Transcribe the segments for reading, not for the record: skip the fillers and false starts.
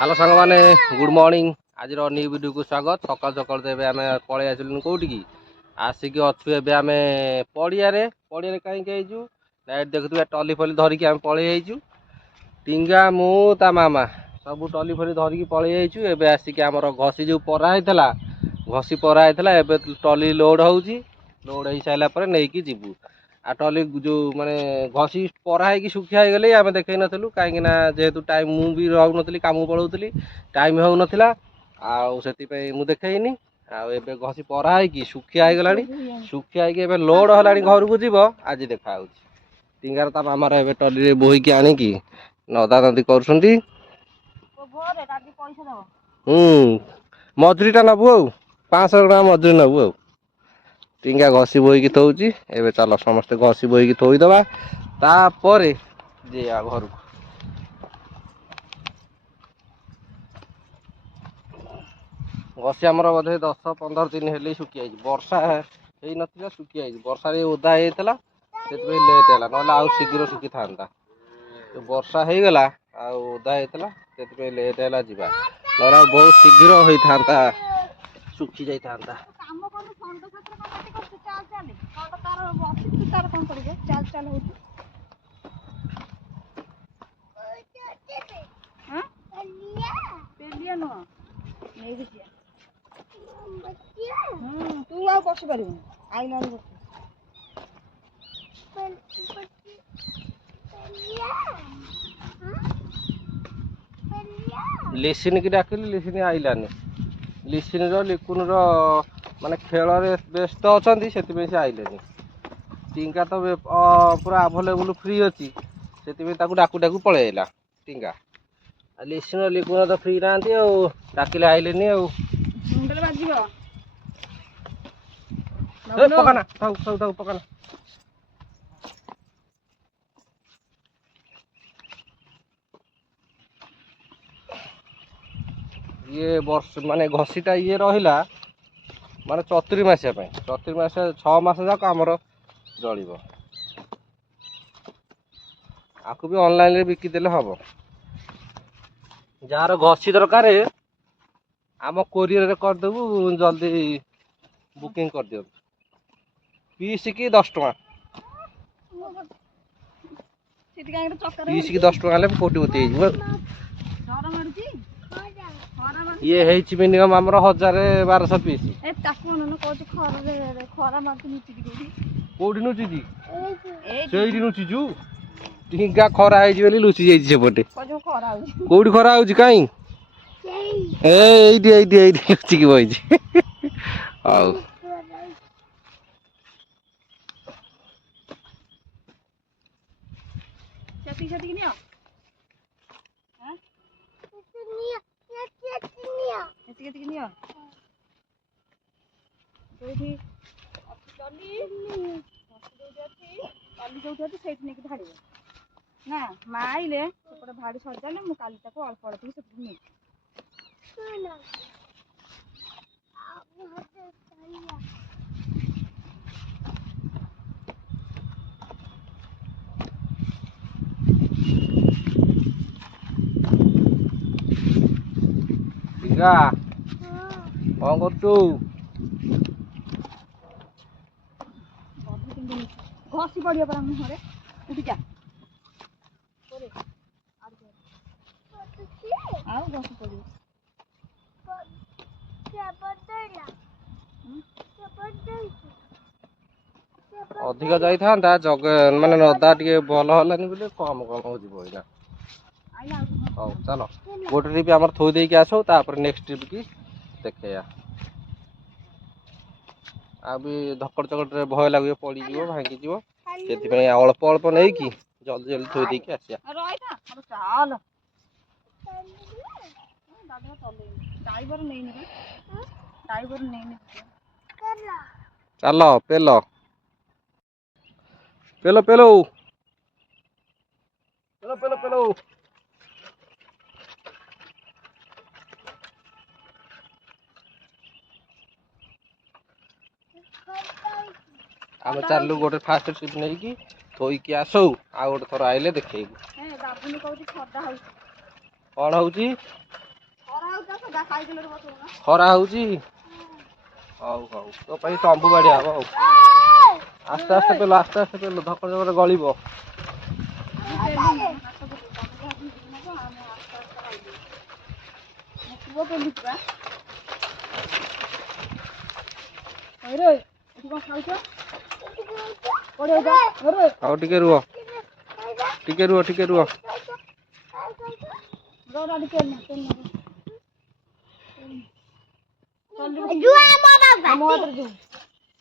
Hello सांग माने good morning. आज न्यू वीडियो को स्वागत। सकाल सकाल तो आम पलि आसलु कौटी आसिक अच्छु एम पड़िया कहीं नाइट देखु टली फली धरिकी आम पलु टिंगा मु ता मामा सब टली फली धरिकी पलु एवं आसिक आमर घसी जो परा होता घसी परा होता एवं टली लोड हो सारापर नहीं कि जीवु आ टली जो माने घसी परा हो सुखिया हो गले आम देखे नु कहीं जेहेतु टाइम मु भी रहू नी कम पलाऊली टाइम हो नाला आउ देखनी आबे घसी परा हो सुखिया हो गला सुखिया हो लोड है घर को जीव आज देखा टिंगार ता मामार ए टली बोईकी आणिकी नदा नदी कर मजुरीटा नबू आ 500 टका मजुरी नबू आ टिंगा घसी बोईकी थोची एबे चल समस्ते घसी बोईकी थोईदबा तापर जे घर को घसी आमर बोधे 10-15 दिन हेल्ले सुखी जाइए वर्षा हो ना सुखी जाइए वर्षा ओदा होता से लेट है ना आउ शीघ्र सुखी था तो वर्षा हो गला ओदा होता से लेट है जावा ना बहुत शीघ्र होता था सुखी जाता तू आ बस पार आईला लिसिन की डाकिली लिसिन आइलानी लिसिन लिकुन माने खेल व्यस्त अच्छा से आइलेनी टिंगा तो पूरा अवेलेबल फ्री अच्छी से डाकू डाकू पलैला टिंगा लिसिन लिकुन तो फ्री ना डाकिले आइलेनी पकाना पकाना ये वर्ष माने घसीटा ये रहा माने चतुरी मसिया 6 मास जाक आमर जलिब आपको भी ऑनलाइन बिकिदेले हम जार घसी दरकार आम कोरियर करदेबू जल्दी बुकिंग कर दियो पीस की 10 टका पीस की 10 टका कोटी ये है मिनिमम आमर 1000-1200 पीस कौटी नुचि से नुचिजु टिंगा खरा है लुचि जापटे कौटी खरा हो कहीं लुचिकी बही हौ ना माँ आइले भाड़ी सजाले मुझे काली अल्प अल्प नहीं टिंगा कौन करतु घसी पड़िया पर मुहरे उठी जा आओ घसी पड़िया अधिक जाइथा जग माने नदा टे भल हलानी बोले कम कम हो जीवना हौ चल गोटे ट्रिप आम थोई देकी आसो तापर नेक्स्ट ट्रिप की देखा भी धकड़ चकड़ भय लगे पड़ भांगी से अल्प अल्प नहीं कि जल्दी जल्दी थोई देकी आसिया चल पेल पेलो पेलो पेलो पेलो पेलो आम चलू गोटे फास्ट ट्रिप नहीं कि थोईकी आसो आ गोटे थर आइले देखेबू कौन हूँ ଖରା ହଉଛି ହଉ ହଉ ତୋ ପାଇଁ ତମ୍ବୁ ବାଡିଆ ହବ ଆଉ ଆସ୍ତେ ଆସ୍ତେ ପେଲ ଧକ ଧକରେ ଗଳିବ। ଆଉ ଟିକେ ରୁହ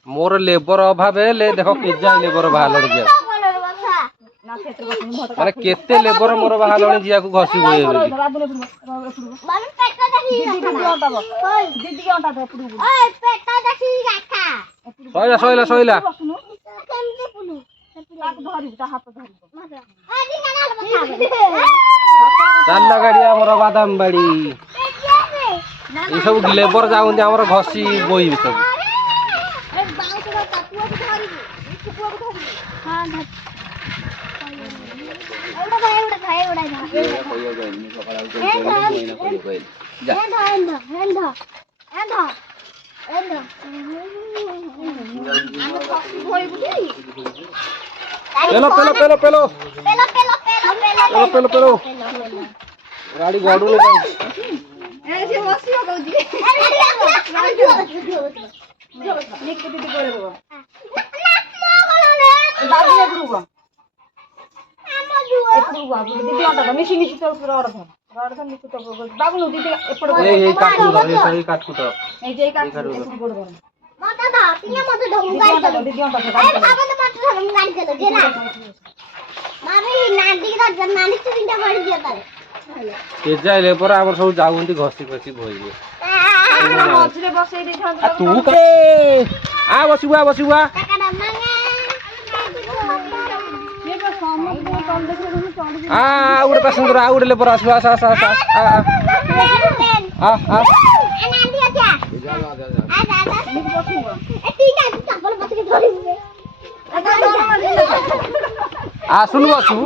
ମୋର ଲେବର ଅଭାବ ହେଲେ ଦେଖ କେଜାଏ ଲେବର ବାହାରିଲଣି ଯିବାକୁ ମାନେ କେତେ ଲେବର ମୋର ବାହାରିଲଣି ଯିବାକୁ ଘଷି ବୋଇ ସଇଲା ଚାଲ ଗାଡି ଆମର ବାଦାମ ବାଡି ଏସବୁ ଲେବର ଯାଉଛନ୍ତି ଆମର ଘଷି ବୋଇବି ସବୁ पेलो गाड़ी गड़ू केजाए लेबर आम सब जाऊँगी घसी घसी बोइबे तू आ बसबू गोटे पैसेंजर आ गोटे लेबर आस आसुन बसबू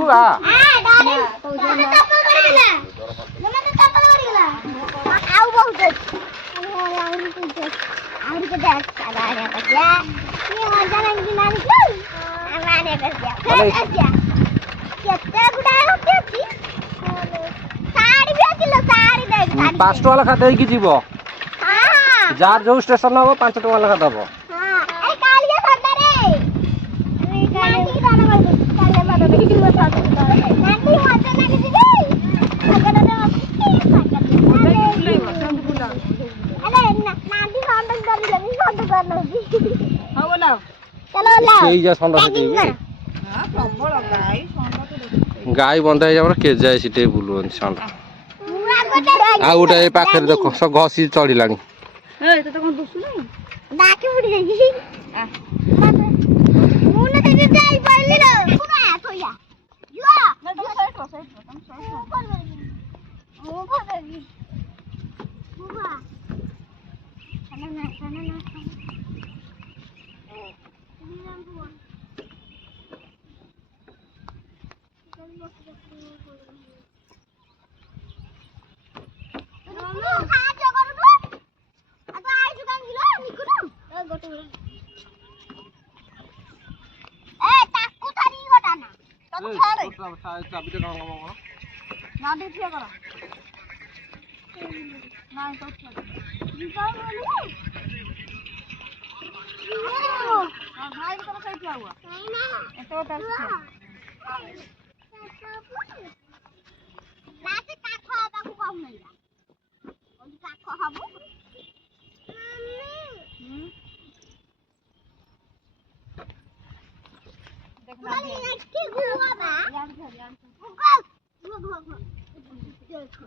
पाँच टका लेखा देकी जीव जार जो स्टेशन हम 5 टका लेखा दब गाई बंधा के जाए सीटे बुलुन षंढ आ गोटे पाखे देख सब घसी चढ़ला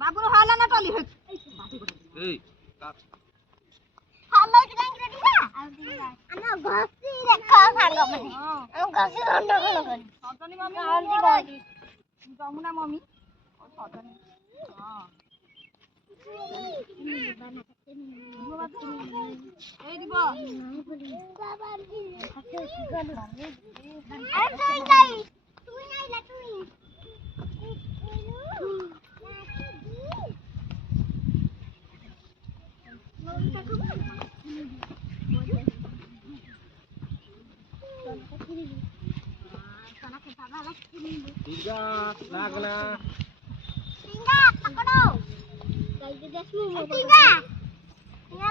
बाबू हाला ना टली ए हाला इट कांग रेडी ना हम घसी देखा सांग मने हम घसी रंड कोन करी सतनी मम्मी हल्दी बाजी जमुना मम्मी और सतनी हां ए दिबो अरे काई तू नहीं ला तू दुर्गा लागना टिंगा पकड़ो जल्दी देखो टिंगा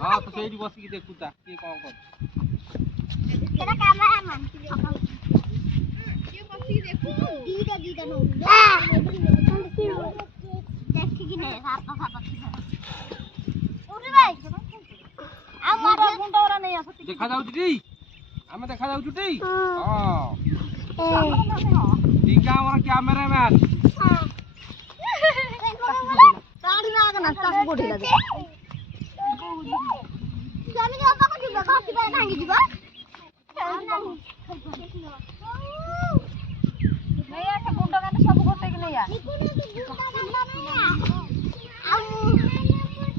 हां तो सेठी बस की देखू ता के कोन कर तेरा कैमरा है मन ये बस की देखो दीदा दीदा नो देख कि नहीं साप साप उठ भाई आ मार गुंडा वाला नहीं आसती देखा जाउ टी हमें देखा जाउ टी हां टिंगा हमर कैमरामैन साड़ी लागना ताक गोडी लागे स्वामी के बापा को दिबा घाटी पे भांगी दिबा नहीं आ गुंडा गाने सब गोटे के नहीं आ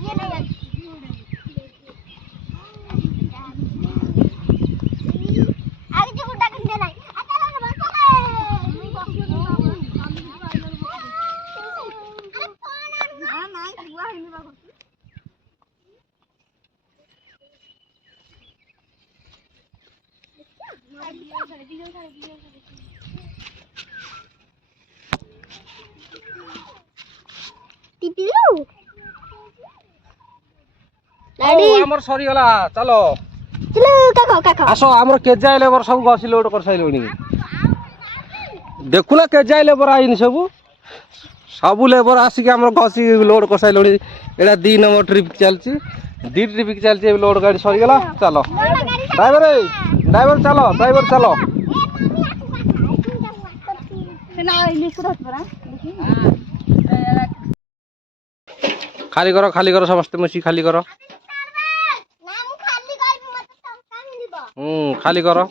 ये नहीं आगे जो गुंडा करने लाई अच्छा लग रहा हमर सरी गला चलो चलो काका काका आसो हमर केजाई लेबर सब गसी लोड कर साइलोनी देखुला केजाई लेबर आइनी सब लेबर आसिक हमर गसी लोड कर साइलोनी एडा 2 नंबर ट्रिप चलची 2 ट्रिप चलची लोड गाड़ी सरी गला चलो ड्राइवर चलो खाली करो समस्त मसी खाली करो खाली करो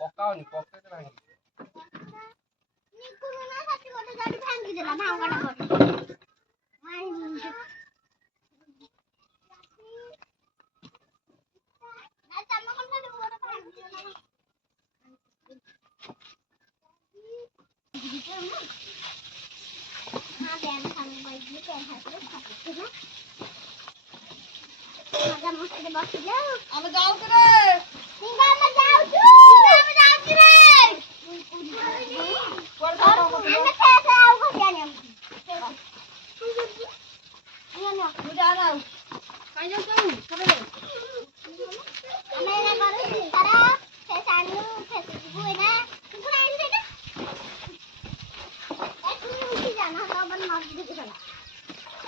पकाओनी पके तो नहीं निकुल ना साथी गोटे गाड़ी भांगी देला भांगाटा कर ना तम कोन से गोटे भांगी देला हां ध्यान खाने भाई जी के हाथ में ना मजा मस्ती बस जाओ अब जाओ करे निगा में जाओ मैं जाओ करे और हमें कैसे आओ जाने हम ना जा रहा हूं कहां जाओ तुम करे मैं ना करो तारा फैसानु फेसबुक है ना तू आई बेटा एक मिनट जाना तो बन मार दे चला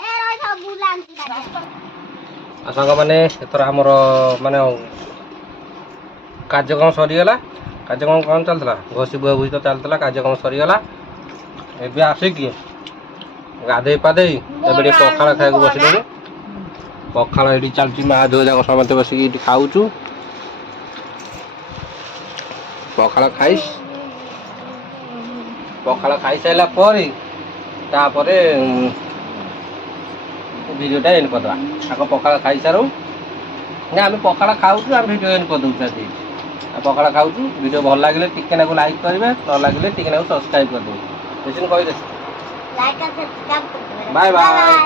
ए रे सब बुलान सांग मैंने एथर आमर माने कार्यक्रम सरीगला कार्यक्रम कौन चलता घसी बुआ बुझी तो चलता कार्यक्रम सरीगला एबे आसिक गाधे पाधे एबे पखाड़ खाए बसलु पखाड़ ये चलती माँ झील जाक समस्त बसिक खाऊचु पखाड़ खाई सारा पर भिडियोटा एंड करदे आग पखाड़ खाई सारू ना आम पखाड़ खाऊ आम भिड एंड करदे पखाड़ खाऊ भिडियो भल लगे टिके ना लाइक करेंगे न लगे टिके ना सब्सक्राइब करदे कही बाय बाय।